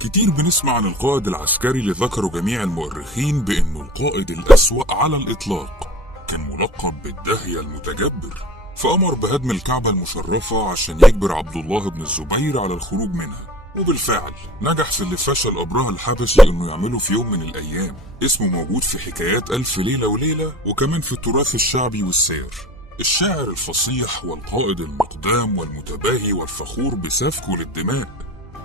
كتير بنسمع عن القائد العسكري اللي ذكره جميع المؤرخين بأنه القائد الأسوأ على الإطلاق. كان ملقب بالداهية المتجبر، فأمر بهدم الكعبة المشرفة عشان يجبر عبد الله بن الزبير على الخروج منها. وبالفعل نجح في اللي فشل أبرهة الحبشي إنه يعمله في يوم من الأيام. اسمه موجود في حكايات ألف ليلة وليلة، وكمان في التراث الشعبي والسير. الشاعر الفصيح والقائد المقدام والمتباهي والفخور بسفكه للدماء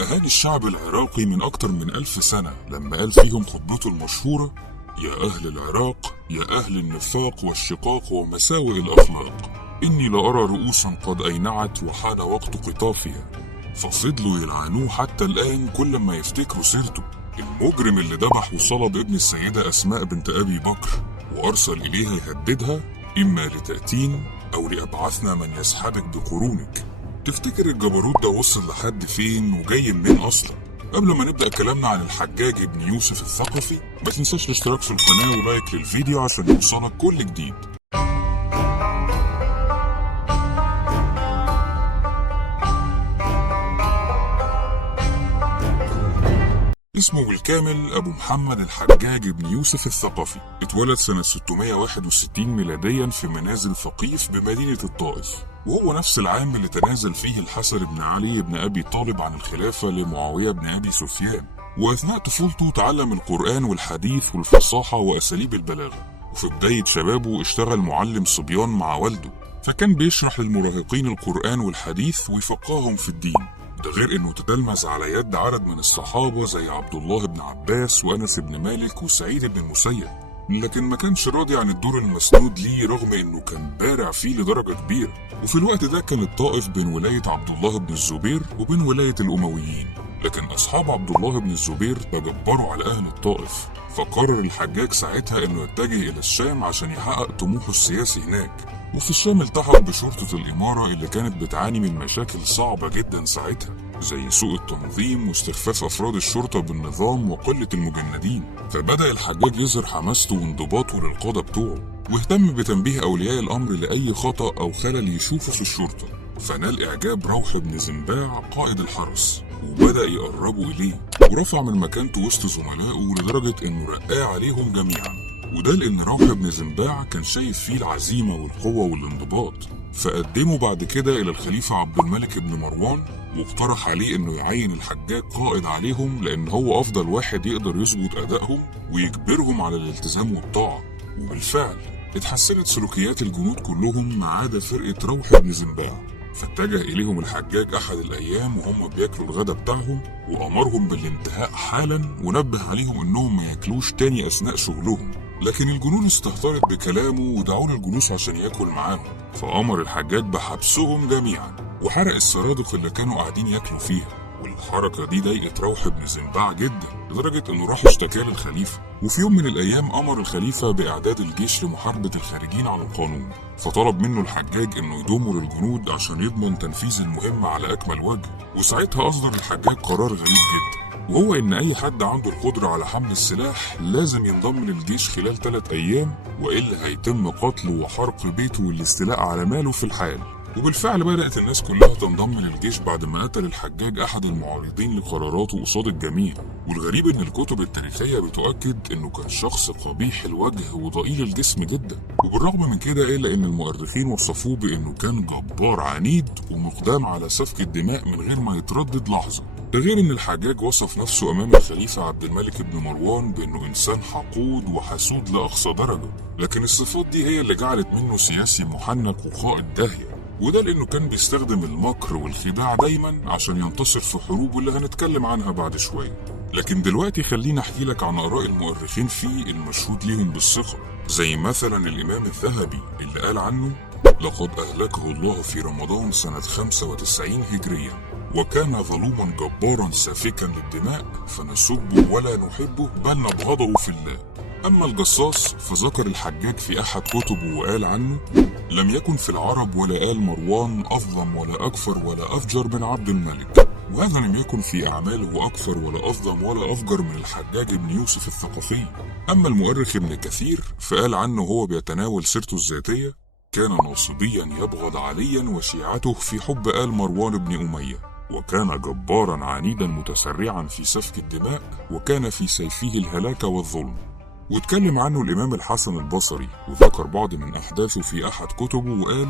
أهالي الشعب العراقي من أكتر من 1000 سنة لما قال فيهم خطبته المشهورة: يا أهل العراق، يا أهل النفاق والشقاق ومساوئ الأخلاق، إني لأرى رؤوسا قد أينعت وحان وقت قطافها. ففضلوا يلعنوه حتى الآن كل ما يفتكروا سيرته. المجرم اللي ذبح وصلب ابن السيدة أسماء بنت أبي بكر وأرسل إليها يهددها: إما لتأتين أو لأبعثنا من يسحبك بقرونك. تفتكر الجبروت ده وصل لحد فين وجاي منين أصلا؟ قبل ما نبدأ كلامنا عن الحجاج بن يوسف الثقفي، ما تنساش الاشتراك في القناة ولايك للفيديو عشان يوصلك كل جديد. اسمه بالكامل أبو محمد الحجاج بن يوسف الثقفي. اتولد سنة 661 ميلاديا في منازل ثقيف بمدينة الطائف، وهو نفس العام اللي تنازل فيه الحسن بن علي بن أبي طالب عن الخلافة لمعاوية بن أبي سفيان. وأثناء طفولته تعلم القرآن والحديث والفصاحة وأساليب البلاغة، وفي بداية شبابه اشتغل معلم صبيان مع والده، فكان بيشرح للمراهقين القرآن والحديث ويفقههم في الدين. ده غير انه تتلمذ على يد عدد من الصحابة زي عبد الله بن عباس وأنس بن مالك وسعيد بن المسيب، لكن ما كانش راضي عن الدور المسنود ليه رغم انه كان بارع فيه لدرجة كبيرة. وفي الوقت ده كان الطائف بين ولاية عبد الله بن الزبير وبين ولاية الأمويين، لكن أصحاب عبد الله بن الزبير تجبروا على أهل الطائف، فقرر الحجاج ساعتها انه يتجه إلى الشام عشان يحقق طموحه السياسي هناك. وفي الشام التحق بشرطة الإمارة اللي كانت بتعاني من مشاكل صعبة جدا ساعتها، زي سوء التنظيم واستخفاف أفراد الشرطة بالنظام وقلة المجندين. فبدأ الحجاج يظهر حماسته وانضباطه للقادة بتوعه، واهتم بتنبيه أولياء الأمر لأي خطأ أو خلل يشوفه في الشرطة. فنال إعجاب روح بن زنباع قائد الحرس، وبدأ يقربوا إليه، ورفع من مكانته وسط زملائه لدرجة إنه رقاه عليهم جميعا. وده لأن روح بن زنباع كان شايف فيه العزيمة والقوة والانضباط. فقدمه بعد كده إلى الخليفة عبد الملك بن مروان، واقترح عليه إنه يعين الحجاج قائد عليهم، لأن هو أفضل واحد يقدر يظبط أدائهم ويجبرهم على الالتزام والطاعة. وبالفعل اتحسنت سلوكيات الجنود كلهم ما عدا فرقة روح بن زنباع. فاتجه إليهم الحجاج أحد الأيام وهم بياكلوا الغدا بتاعهم، وأمرهم بالانتهاء حالا ونبه عليهم إنهم ما ياكلوش تاني أثناء شغلهم. لكن الجنود استهترت بكلامه ودعوا له الجلوس عشان ياكل معاهم، فأمر الحجاج بحبسهم جميعا وحرق السرادق اللي كانوا قاعدين ياكلوا فيها. والحركة دي ضايقت روح بن زنباع جدا لدرجة انه راح اشتكى للخليفة. وفي يوم من الايام امر الخليفة باعداد الجيش لمحاربة الخارجين عن القانون، فطلب منه الحجاج انه يضمه للجنود عشان يضمن تنفيذ المهمة على اكمل وجه. وساعتها اصدر الحجاج قرار غريب جدا، وهو ان اي حد عنده القدرة على حمل السلاح لازم ينضم للجيش خلال 3 ايام، والا هيتم قتله وحرق بيته والاستيلاء على ماله في الحال. وبالفعل بدأت الناس كلها تنضم للجيش بعد ما قتل الحجاج أحد المعارضين لقراراته قصاد الجميع. والغريب إن الكتب التاريخية بتؤكد إنه كان شخص قبيح الوجه وضئيل الجسم جدا، وبالرغم من كده إلا إن المؤرخين وصفوه بإنه كان جبار عنيد ومقدام على سفك الدماء من غير ما يتردد لحظة. ده غير إن الحجاج وصف نفسه أمام الخليفة عبد الملك بن مروان بإنه إنسان حقود وحسود لأقصى درجة، لكن الصفات دي هي اللي جعلت منه سياسي محنك وقائد داهية. وده لأنه كان بيستخدم المكر والخداع دايما عشان ينتصر في حروبه اللي هنتكلم عنها بعد شوية. لكن دلوقتي خليني أحكي لك عن آراء المؤرخين فيه المشهود ليهم بالثقة، زي مثلا الإمام الذهبي اللي قال عنه: لقد أهلكه الله في رمضان سنة 95 هجريا، وكان ظلوما جبارا سافكا للدماء، فنسبه ولا نحبه بل نبغضه في الله. أما الجصاص فذكر الحجاج في أحد كتبه وقال عنه: لم يكن في العرب ولا آل مروان أظلم ولا أكفر ولا أفجر من عبد الملك، وهذا لم يكن في أعماله أكثر ولا أظلم ولا أفجر من الحجاج بن يوسف الثقفي. أما المؤرخ ابن كثير فقال عنه هو بيتناول سيرته الذاتية: كان ناصبيا يبغض عليا وشيعته في حب آل مروان بن أمية، وكان جبارا عنيدا متسرعا في سفك الدماء، وكان في سيفه الهلاك والظلم. واتكلم عنه الإمام الحسن البصري وذكر بعض من أحداثه في أحد كتبه وقال: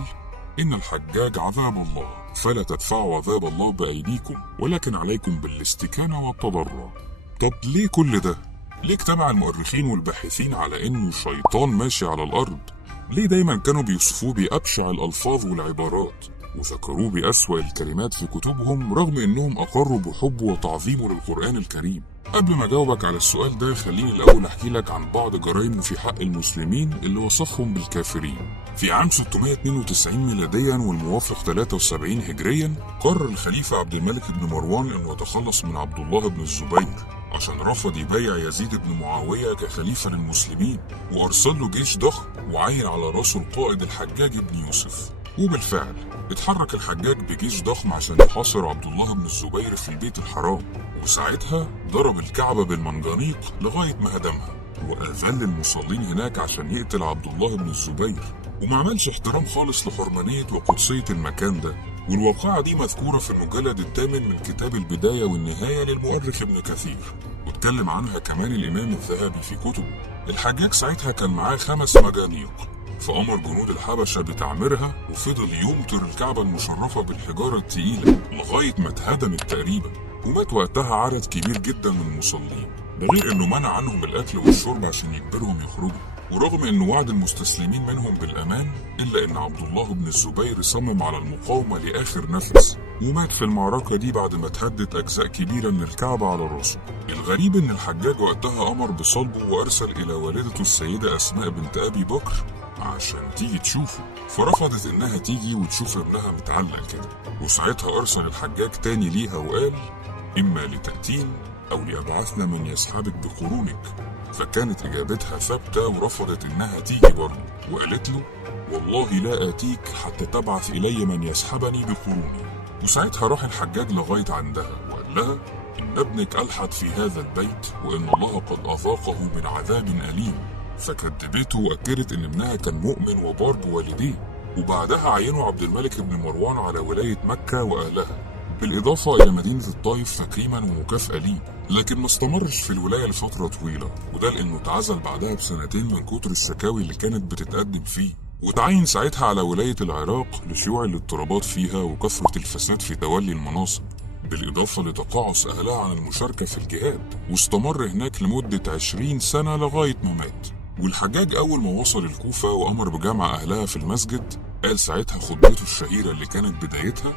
إن الحجاج عذاب الله، فلا تدفعوا عذاب الله بأيديكم، ولكن عليكم بالاستكانة والتضرع. طب ليه كل ده؟ ليه اجتمع المؤرخين والباحثين على إنه شيطان ماشي على الأرض؟ ليه دايما كانوا بيوصفوه بأبشع الألفاظ والعبارات، وذكروه بأسوأ الكلمات في كتبهم، رغم إنهم أقروا بحبه وتعظيمه للقرآن الكريم؟ قبل ما أجاوبك على السؤال ده، خليني الأول أحكي لك عن بعض جرائمه في حق المسلمين اللي وصفهم بالكافرين. في عام 692 ميلاديا والموافق 73 هجريا، قرر الخليفة عبد الملك بن مروان إنه يتخلص من عبد الله بن الزبير عشان رفض يبايع يزيد بن معاوية كخليفة للمسلمين، وأرسل له جيش ضخم وعين على راسه القائد الحجاج بن يوسف. وبالفعل اتحرك الحجاج بجيش ضخم عشان يحاصر عبد الله بن الزبير في البيت الحرام، وساعتها ضرب الكعبة بالمنجنيق لغاية ما هدمها، وأذل المصلين هناك عشان يقتل عبد الله بن الزبير، وما عملش احترام خالص لحرمانية وقدسية المكان ده. والواقعة دي مذكورة في المجلد الثامن من كتاب البداية والنهاية للمؤرخ ابن كثير، واتكلم عنها كمان الإمام الذهبي في كتبه. الحجاج ساعتها كان معاه 5 مجانيق، فأمر جنود الحبشة بتعميرها، وفضل يمطر الكعبة المشرفة بالحجارة التقيلة لغاية ما اتهدمت تقريبا، ومات وقتها عدد كبير جدا من المصلين. ده غير انه منع عنهم الاكل والشرب عشان يجبرهم يخرجوا. ورغم انه وعد المستسلمين منهم بالامان، الا ان عبد الله بن الزبير صمم على المقاومة لاخر نفس، ومات في المعركة دي بعد ما اتهدت اجزاء كبيرة من الكعبة على راسه. الغريب ان الحجاج وقتها امر بصلبه، وارسل الى والدته السيدة اسماء بنت ابي بكر عشان تيجي تشوفه، فرفضت انها تيجي وتشوف ابنها متعلق كده. وساعتها ارسل الحجاج تاني ليها وقال: اما لتأتين او لابعثنا من يسحبك بقرونك. فكانت اجابتها ثابتة ورفضت انها تيجي برضه، وقالت له: والله لا اتيك حتى تبعث الي من يسحبني بقروني. وساعتها راح الحجاج لغاية عندها وقال لها: ان ابنك الحد في هذا البيت، وان الله قد اذاقه من عذاب اليم. فكذبته واكدت ان ابنها كان مؤمن وبار بوالديه. وبعدها عينوا عبد الملك بن مروان على ولاية مكة واهلها، بالاضافة الى مدينة الطائف تكريما ومكافأة ليه. لكن ما استمرش في الولاية لفترة طويلة، وده لانه اتعزل بعدها ب2 من كتر الشكاوي اللي كانت بتتقدم فيه. وتعين ساعتها على ولاية العراق لشيوع الاضطرابات فيها وكثرة الفساد في تولي المناصب، بالإضافة لتقاعس أهلها عن المشاركة في الجهاد. واستمر هناك لمدة 20 سنة لغاية ما مات. والحجاج أول ما وصل الكوفة وأمر بجمع أهلها في المسجد، قال ساعتها خطبته الشهيرة اللي كانت بدايتها: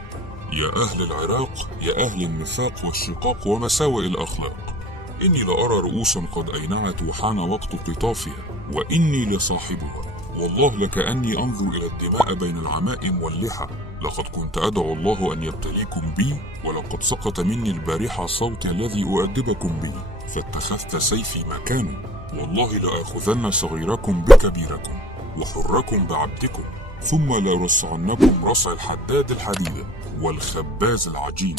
يا أهل العراق، يا أهل النفاق والشقاق ومساوئ الأخلاق، إني لأرى رؤوسا قد أينعت وحان وقت قطافها، وإني لصاحبها، والله لكأني أنظر إلى الدماء بين العمائم واللحى. لقد كنت أدعو الله أن يبتليكم بي، ولقد سقط مني البارحة صوتي الذي أؤدبكم به، فاتخذت سيفي مكانه. والله لآخذن صغيركم بكبيركم، وحركم بعبدكم، ثم لأرصعنكم رصع الحداد الحديدة والخباز العجين.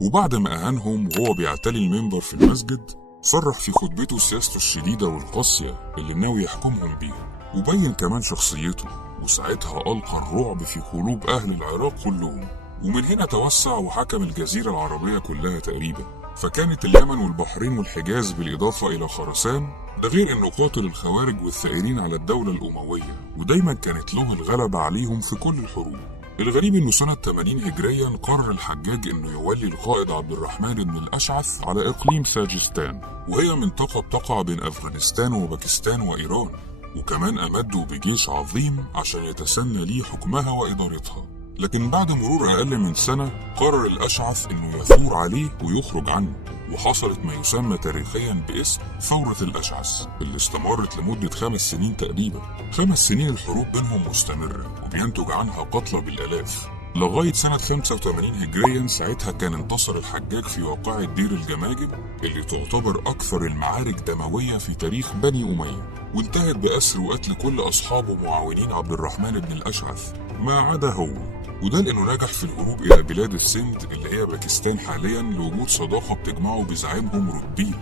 وبعد ما أهانهم وهو بيعتلي المنبر في المسجد، صرح في خطبته سياسته الشديدة والقاسية اللي ناوي يحكمهم بيها، وبين كمان شخصيته. وساعتها ألقى الرعب في قلوب أهل العراق كلهم، ومن هنا توسع وحكم الجزيرة العربية كلها تقريبا. فكانت اليمن والبحرين والحجاز بالإضافة إلى خراسان، ده غير إنه قاتل الخوارج والثائرين على الدولة الأموية، ودايما كانت له الغلبة عليهم في كل الحروب. الغريب إنه سنة 80 هجريا قرر الحجاج إنه يولي القائد عبد الرحمن بن الأشعث على إقليم ساجستان، وهي منطقة بتقع بين أفغانستان وباكستان وإيران. وكمان أمده بجيش عظيم عشان يتسنى ليه حكمها وإدارتها. لكن بعد مرور أقل من سنة قرر الأشعث إنه يثور عليه ويخرج عنه، وحصلت ما يسمى تاريخيا باسم ثورة الأشعث، اللي استمرت لمدة 5 سنين تقريبا. 5 سنين الحروب بينهم مستمرة، وبينتج عنها قتلى بالآلاف، لغاية سنة 85 هجريا. ساعتها كان انتصر الحجاج في واقعة دير الجماجم، اللي تعتبر أكثر المعارك دموية في تاريخ بني أمية، وانتهت بأسر وقتل كل أصحابه معاونين عبد الرحمن بن الأشعث ما عدا هو. وده لأنه نجح في الهروب إلى بلاد السند اللي هي باكستان حاليا، لوجود صداقة بتجمعه بزعيمهم رتبيل.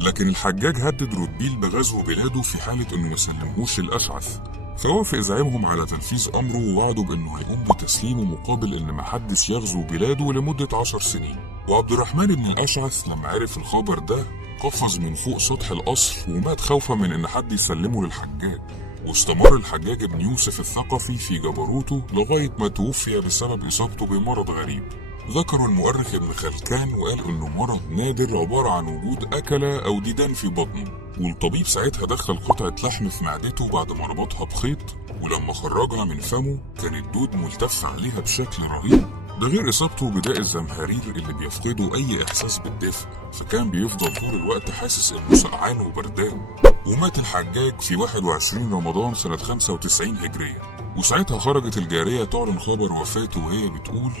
لكن الحجاج هدد رتبيل بغزو بلاده في حالة إنه ما سلمهوش الأشعث، فوافق زعيمهم على تنفيذ أمره ووعده بأنه هيقوم بتسليمه مقابل إن محدش يغزو بلاده لمدة 10 سنين. وعبد الرحمن بن الأشعث لما عرف الخبر ده قفز من فوق سطح القصر ومات خوفا من إن حد يسلمه للحجاج. واستمر الحجاج بن يوسف الثقفي في جبروته لغاية ما توفي بسبب إصابته بمرض غريب ذكره المؤرخ ابن خلكان، وقال إنه مرض نادر عبارة عن وجود أكلة أو ديدان في بطنه، والطبيب ساعتها دخل قطعة لحم في معدته بعد ما ربطها بخيط، ولما خرجها من فمه كان الدود ملتف عليها بشكل رهيب. ده غير إصابته بداء الزمهرير اللي بيفقده أي إحساس بالدفء، فكان بيفضل طول الوقت حاسس إنه سقعان وبردان. ومات الحجاج في 21 رمضان سنة 95 هجرية، وساعتها خرجت الجارية تعلن خبر وفاته وهي بتقول: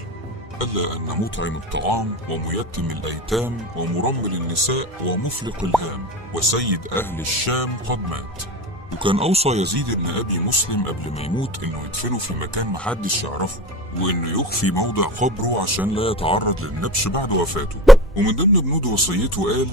ألا أن مطعم الطعام وميتم الأيتام ومرمل النساء ومفلق الهام وسيد أهل الشام قد مات. وكان أوصى يزيد بن أبي مسلم قبل ما يموت إنه يدفنه في مكان محدش يعرفه، وإنه يخفي موضع قبره عشان لا يتعرض للنبش بعد وفاته. ومن ضمن بنود وصيته قال: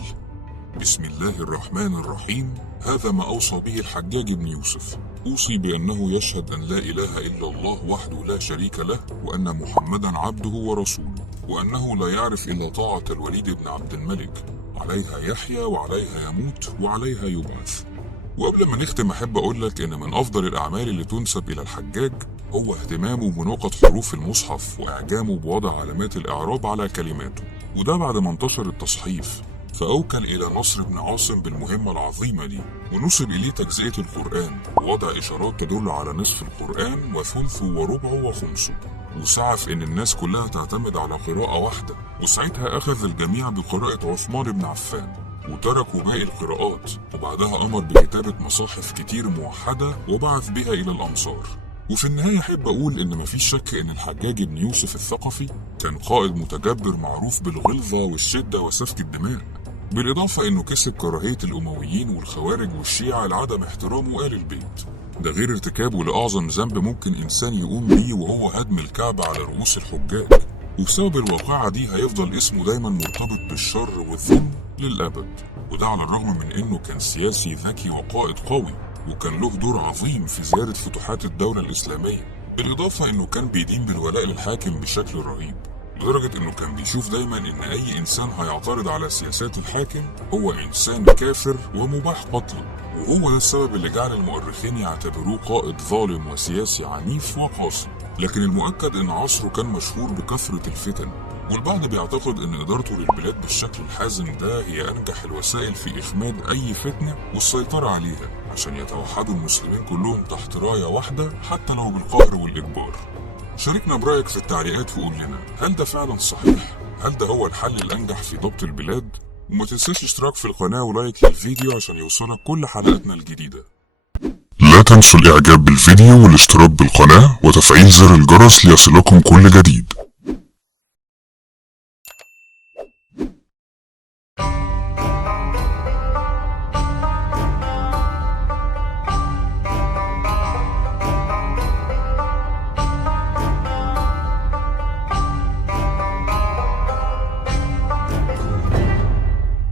بسم الله الرحمن الرحيم، هذا ما أوصى به الحجاج بن يوسف، أوصي بأنه يشهد أن لا إله إلا الله وحده لا شريك له، وأن محمدا عبده ورسوله، وأنه لا يعرف إلا طاعة الوليد بن عبد الملك، عليها يحيى وعليها يموت وعليها يبعث. وقبل ما نختم أحب أقول لك إن من أفضل الأعمال اللي تنسب إلى الحجاج هو اهتمامه بنقط حروف المصحف وإعجامه بوضع علامات الإعراب على كلماته، وده بعد ما انتشر التصحيف، فأوكل إلى نصر بن عاصم بالمهمة العظيمة دي، ونسب إليه تجزئة القرآن ووضع إشارات تدل على نصف القرآن وثلثه وربعه وخمسه، وسعى في إن الناس كلها تعتمد على قراءة واحدة، وساعتها أخذ الجميع بقراءة عثمان بن عفان وتركوا باقي القراءات، وبعدها أمر بكتابة مصاحف كتير موحدة وبعث بها إلى الأمصار. وفي النهاية أحب أقول إن مفيش شك إن الحجاج بن يوسف الثقفي كان قائد متجبر معروف بالغلظة والشدة وسفك الدماء، بالإضافة إنه كسب كراهية الأمويين والخوارج والشيعة لعدم احترامه آل البيت، ده غير ارتكابه لأعظم ذنب ممكن إنسان يقوم بيه وهو هدم الكعبة على رؤوس الحجاج. وبسبب الواقعة دي هيفضل اسمه دايما مرتبط بالشر والظلم للأبد، وده على الرغم من إنه كان سياسي ذكي وقائد قوي، وكان له دور عظيم في زيادة فتوحات الدولة الإسلامية، بالإضافة إنه كان بيدين بالولاء للحاكم بشكل رهيب، لدرجة إنه كان بيشوف دايما إن أي إنسان هيعترض على سياسات الحاكم هو إنسان كافر ومباح قتله، وهو ده السبب اللي جعل المؤرخين يعتبروه قائد ظالم وسياسي عنيف وقاسي. لكن المؤكد إن عصره كان مشهور بكثرة الفتن، والبعض بيعتقد إن إدارته للبلاد بالشكل الحازم ده هي أنجح الوسائل في إخماد أي فتنة والسيطرة عليها، عشان يتوحدوا المسلمين كلهم تحت راية واحدة حتى لو بالقهر والإجبار. شاركنا برأيك في التعليقات وقول لنا هل ده فعلا صحيح؟ هل ده هو الحل الأنجح في ضبط البلاد؟ وما تنساش اشتراك في القناة ولايك للفيديو عشان يوصلك كل حلقاتنا الجديدة. لا تنسوا الإعجاب بالفيديو والاشتراك بالقناة وتفعيل زر الجرس ليصلكم كل جديد.